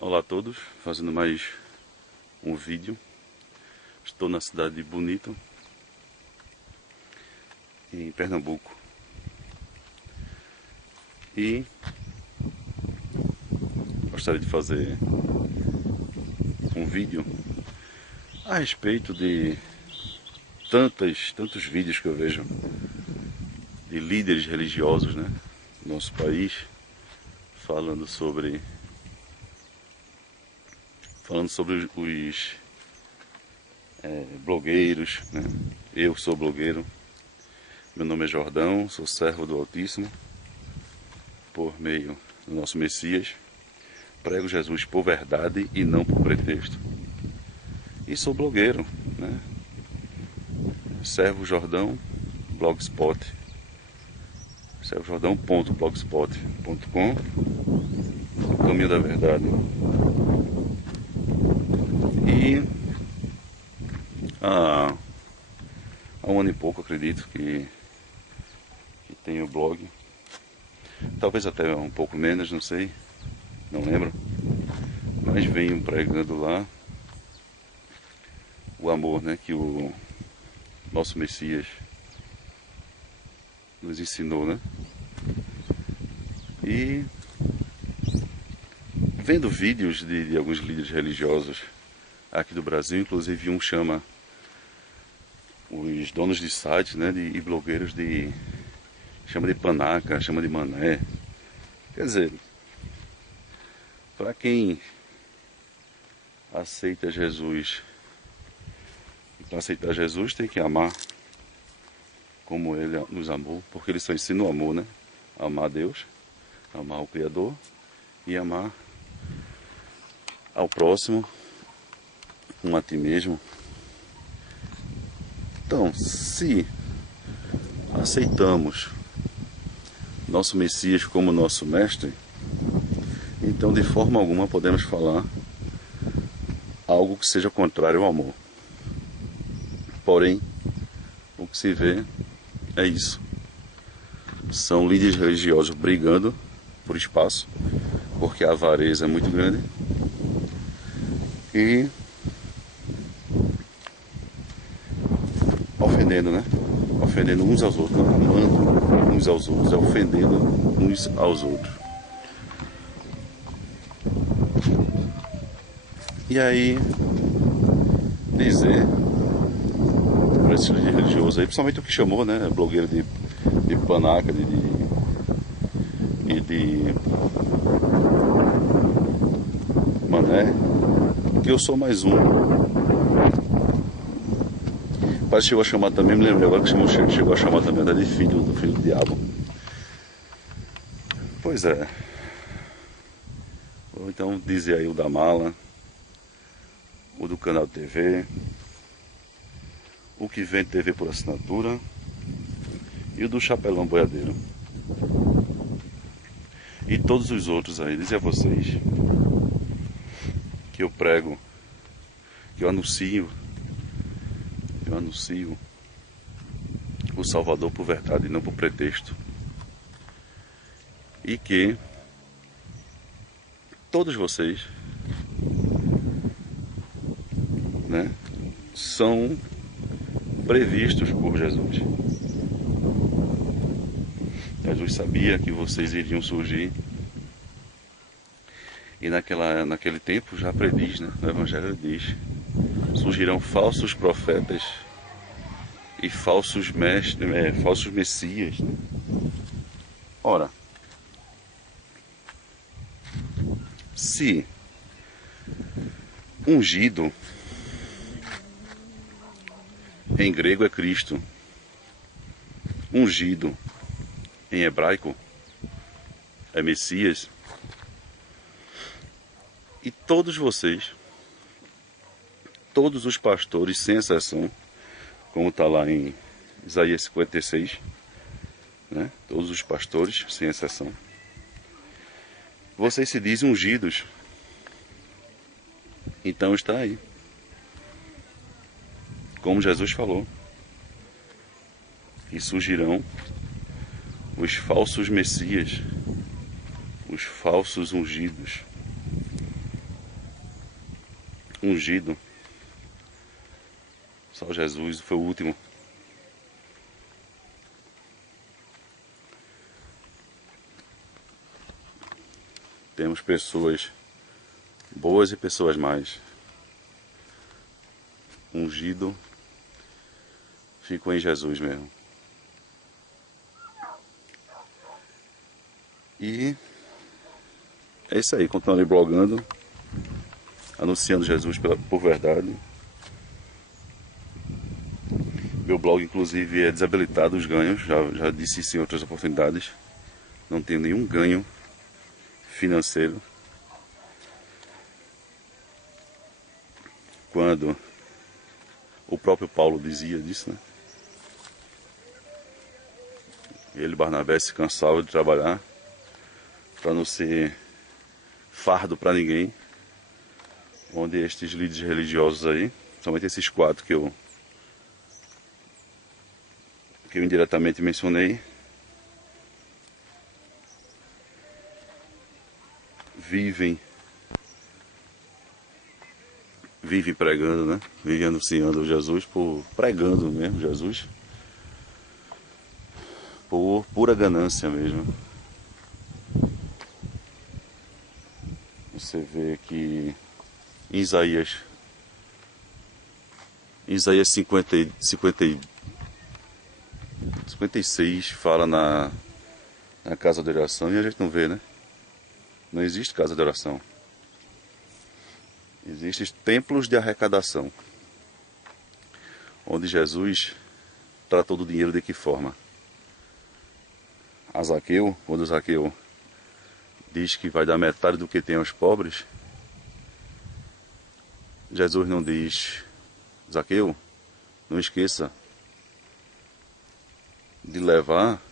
Olá a todos, fazendo mais um vídeo. Estou na cidade de Bonito, em Pernambuco, e gostaria de fazer um vídeo a respeito de tantos vídeos que eu vejo de líderes religiosos, né, no nosso país, falando sobre os blogueiros, né? Eu sou blogueiro, meu nome é Jordão, sou servo do Altíssimo, por meio do nosso Messias, prego Jesus por verdade e não por pretexto. E sou blogueiro, né? Servo Jordão, blogspot, servojordão.blogspot.com, caminho da verdade. E há um ano e pouco, acredito, que tenho blog. Talvez até um pouco menos, não sei, não lembro. Mas venho pregando lá o amor, né, que o nosso Messias nos ensinou, né? E vendo vídeos de alguns líderes religiosos aqui do Brasil, inclusive um chama os donos de sites, né, e blogueiros chama de panaca, chama de mané. Quer dizer, para quem aceita Jesus, para aceitar Jesus tem que amar como ele nos amou, porque ele só ensina o amor, né? Amar a Deus, amar o Criador e amar ao próximo, como a ti mesmo. Então, se aceitamos nosso Messias como nosso mestre, então de forma alguma podemos falar algo que seja contrário ao amor. Porém, o que se vê é isso. São líderes religiosos brigando por espaço, porque a avareza é muito grande, e ofendendo, né? Ofendendo uns aos outros, não amando uns aos outros, é ofendendo uns aos outros. E aí, dizer para esse líder religioso aí, principalmente o que chamou, né, blogueiro de panaca, de mané, que eu sou mais um. Parece que chegou a chamar também, me lembrei agora que chegou a chamar também até de filho do diabo. Pois é. Ou então dizer aí o da mala, o do canal TV, o que vem TV por assinatura e o do chapelão boiadeiro. E todos os outros aí, dizer a vocês que eu prego, que eu anuncio o Salvador por verdade e não por pretexto. E que todos vocês, né, são previstos por Jesus. Jesus sabia que vocês iriam surgir. E naquele tempo já prediz, né? No Evangelho diz: surgirão falsos profetas e falsos mestres, falsos messias. Né? Ora, se ungido em grego é Cristo, ungido em hebraico é Messias, e todos vocês, todos os pastores, sem exceção, como está lá em Isaías 56, né? Todos os pastores, sem exceção, vocês se dizem ungidos, então está aí, como Jesus falou, e surgirão os falsos messias, os falsos ungidos, ungido. Só Jesus foi o último. Temos pessoas boas e pessoas más. Ungido ficou em Jesus mesmo. E é isso aí, continuando blogando, anunciando Jesus por verdade. Meu blog, inclusive, é desabilitado os ganhos, já disse isso em outras oportunidades. Não tenho nenhum ganho financeiro. Quando o próprio Paulo dizia disso, né? Ele, Barnabé, se cansava de trabalhar para não ser fardo para ninguém. Onde estes líderes religiosos aí, somente esses 4 que eu indiretamente mencionei, vivem pregando, né? Vivem anunciando Jesus, pregando mesmo Jesus, por pura ganância mesmo. Você vê que em Isaías 56 fala na casa de oração, e a gente não vê, né? Não existe casa de oração. Existem templos de arrecadação, onde Jesus tratou do dinheiro de que forma? A Zaqueu, quando Zaqueu diz que vai dar metade do que tem aos pobres, Jesus não diz: Zaqueu, não esqueça de levar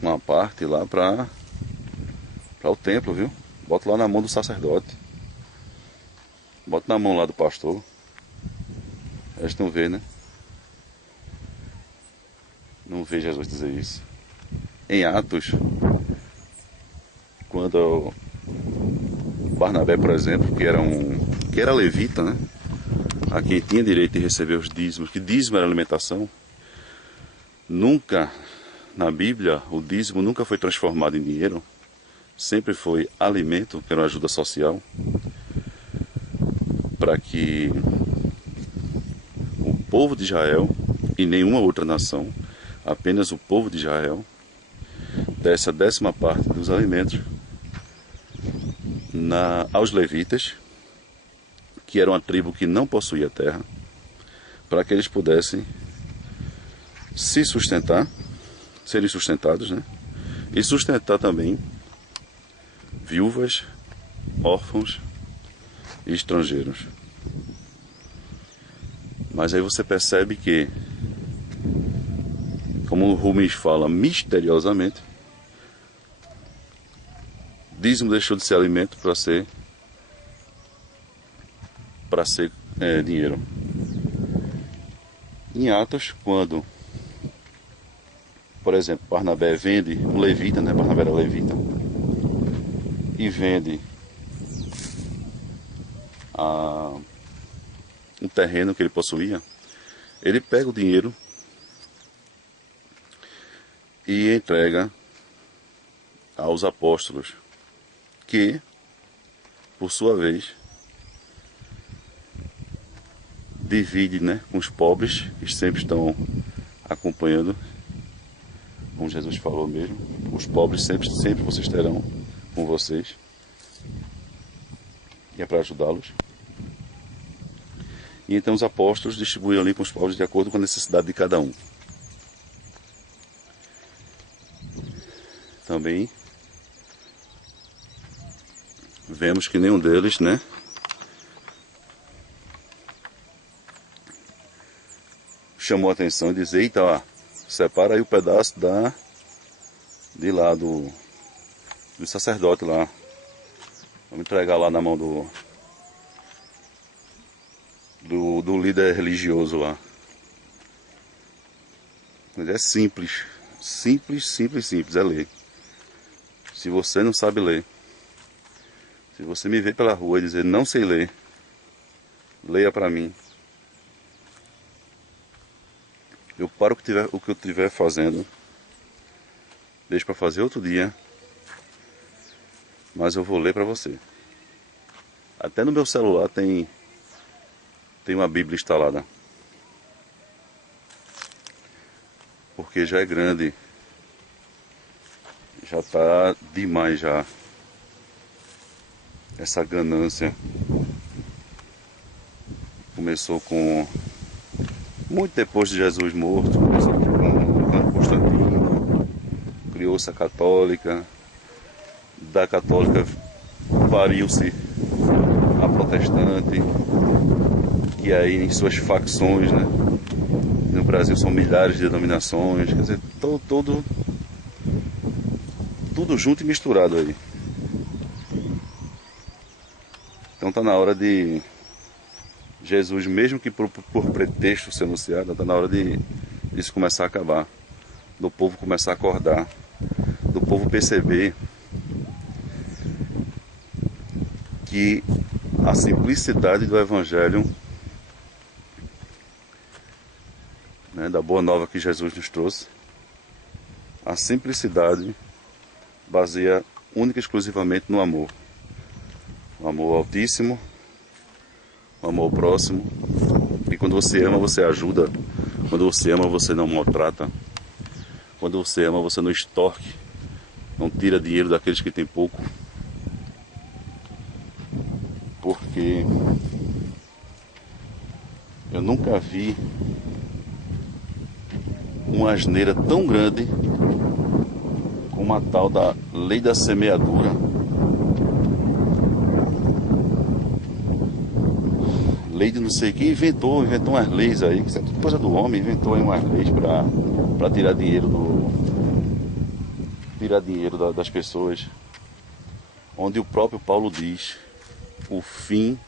uma parte lá para o templo, viu? Bota lá na mão do sacerdote. Bota na mão lá do pastor. Eles não vê, né? Não vê Jesus dizer isso. Em Atos, quando Barnabé, por exemplo, que era levita, né? A quem tinha direito de receber os dízimos, que dízimo era alimentação, nunca, na Bíblia, o dízimo nunca foi transformado em dinheiro, sempre foi alimento, que era uma ajuda social, para que o povo de Israel e nenhuma outra nação, apenas o povo de Israel, desse a 10ª parte dos alimentos aos levitas, que era uma tribo que não possuía terra, para que eles pudessem se sustentar, serem sustentados, né? E sustentar também viúvas, órfãos e estrangeiros. Mas aí você percebe que, como o Rubens fala, misteriosamente, dízimo deixou de ser alimento para ser dinheiro. Em Atos, quando, por exemplo, Barnabé vende um levita, né? Barnabé era levita, e vende um terreno que ele possuía, ele pega o dinheiro e entrega aos apóstolos, que, por sua vez, divide, né, com os pobres, que sempre estão acompanhando, como Jesus falou mesmo, os pobres sempre vocês terão com vocês, e é para ajudá-los. E então os apóstolos distribuem ali com os pobres de acordo com a necessidade de cada um. Também vemos que nenhum deles, né, chamou a atenção e disse: eita, ó, separa aí o pedaço de lá do sacerdote lá. Vamos entregar lá na mão do líder religioso lá. Mas é simples, é ler. Se você não sabe ler, Se você me ver pela rua e dizer não sei ler, leia para mim. Eu paro o que eu estiver fazendo, deixo para fazer outro dia, mas eu vou ler para você. Até no meu celular tem uma Bíblia instalada. Porque já é grande. Já está demais já. Essa ganância. Começou com... muito depois de Jesus morto. Começou com Constantino. Criou-se a católica. Da católica pariu-se a protestante. E aí em suas facções, né? No Brasil são milhares de denominações. Quer dizer, tudo junto e misturado aí. Então está na hora de Jesus, mesmo que por pretexto ser anunciado, está na hora de isso começar a acabar. Do povo começar a acordar. Do povo perceber que a simplicidade do Evangelho, né, da boa nova que Jesus nos trouxe, a simplicidade baseia única e exclusivamente no amor. O amor altíssimo, o amor ao próximo. E quando você ama, você ajuda. Quando você ama, você não maltrata. Quando você ama, você não extorque. Não tira dinheiro daqueles que têm pouco. Porque eu nunca vi uma asneira tão grande como a tal da lei da semeadura. Lei de não sei quem inventou umas leis aí, que isso é tudo coisa do homem, inventou aí umas leis para tirar dinheiro das pessoas. Onde o próprio Paulo diz: o fim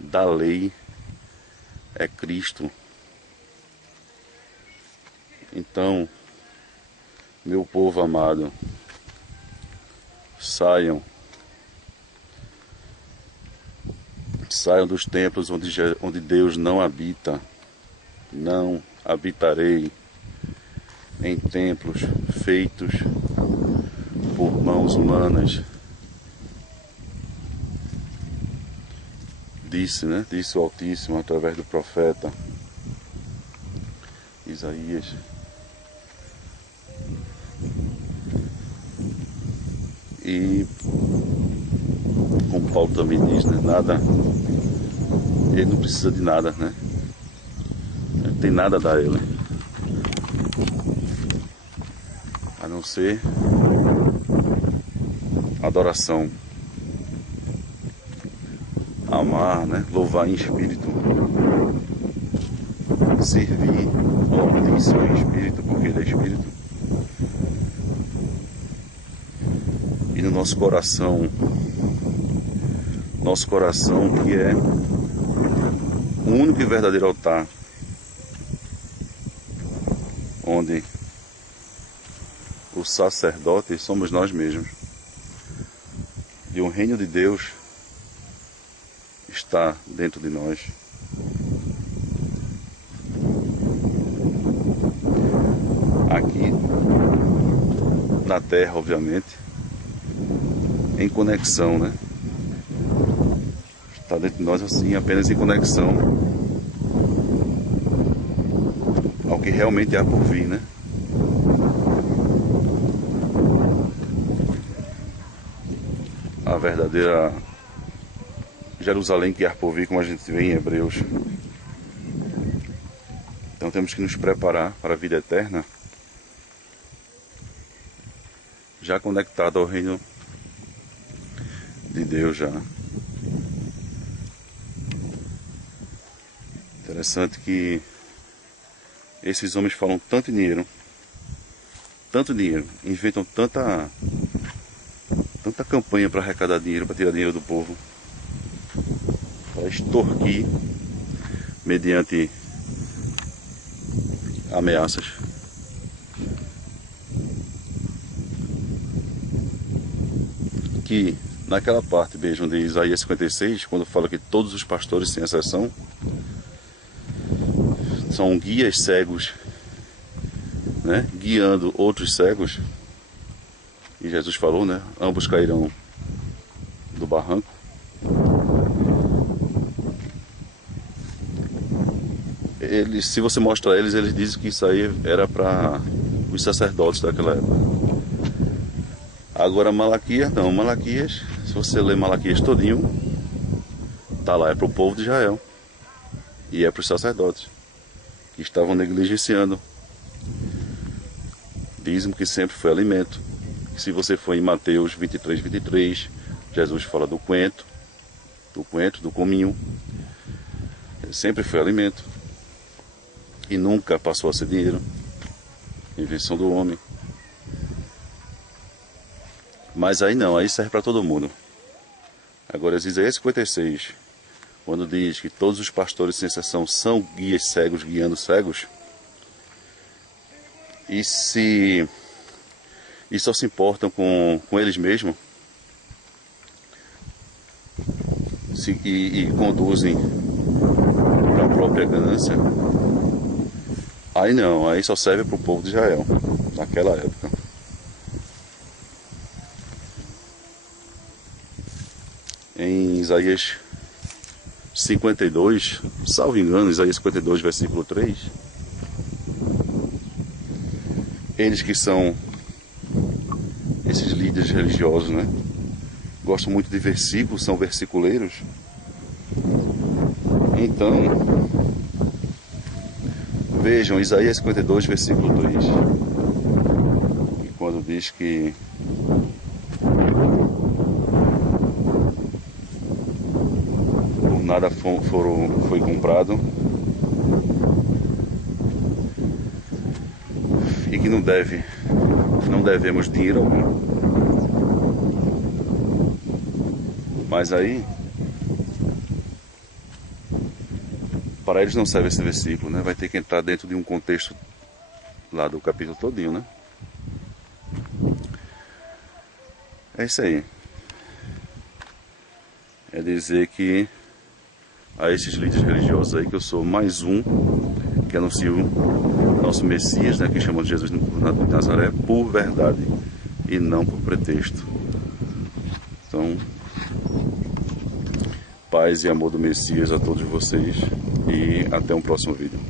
da lei é Cristo. Então, meu povo amado, saiam dos templos onde Deus não habita. Não habitarei em templos feitos por mãos humanas. Disse o Altíssimo através do profeta Isaías. E como Paulo também diz, né? Nada, ele não precisa de nada, né? Não tem nada a dar a ele, a não ser adoração, amar, né? Louvar em espírito, servir ao Altíssimo em espírito, porque ele é espírito. E no nosso coração que é o único e verdadeiro altar, onde os sacerdotes somos nós mesmos, e o reino de Deus está dentro de nós. Aqui na terra, obviamente, em conexão, né? Está dentro de nós assim, apenas em conexão ao que realmente há por vir, né? A verdadeira Jerusalém que há por vir, como a gente vê em Hebreus. Então temos que nos preparar para a vida eterna, já conectado ao reino de Deus já. Interessante que esses homens falam tanto dinheiro, inventam tanta campanha para arrecadar dinheiro, para tirar dinheiro do povo, para extorquir mediante ameaças. Que naquela parte, vejam, de Isaías 56, quando fala que todos os pastores, sem exceção, são guias cegos, né, guiando outros cegos. E Jesus falou, né, ambos cairão do barranco. Eles, se você mostrar eles, eles dizem que isso aí era para os sacerdotes daquela época. Agora Malaquias não, Malaquias, se você ler Malaquias todinho, tá lá, é para o povo de Israel e é para os sacerdotes que estavam negligenciando dízimo, que sempre foi alimento. Se você for em Mateus 23, Jesus fala do coentro, do cominho, sempre foi alimento e nunca passou a ser dinheiro, invenção do homem. Mas aí não, aí serve para todo mundo. Agora, Isaías 56, quando diz que todos os pastores, sem exceção, são guias cegos guiando cegos, e só se importam com eles mesmos, e conduzem para a própria ganância, aí não, aí só serve para o povo de Israel, naquela época. Em Isaías 52, salvo engano, Isaías 52, versículo 3, eles que são esses líderes religiosos, né, gostam muito de versículos, são versiculeiros. Então, vejam Isaías 52, versículo 2, e quando diz que nada foi comprado e que não devemos dinheiro algum. Mas aí, para eles não serve esse versículo, né? Vai ter que entrar dentro de um contexto lá do capítulo todinho, né? É isso aí. É dizer que a esses líderes religiosos aí que eu sou mais um que anuncio nosso Messias, né, que chamam de Jesus de Nazaré, por verdade e não por pretexto. Então, paz e amor do Messias a todos vocês e até um próximo vídeo.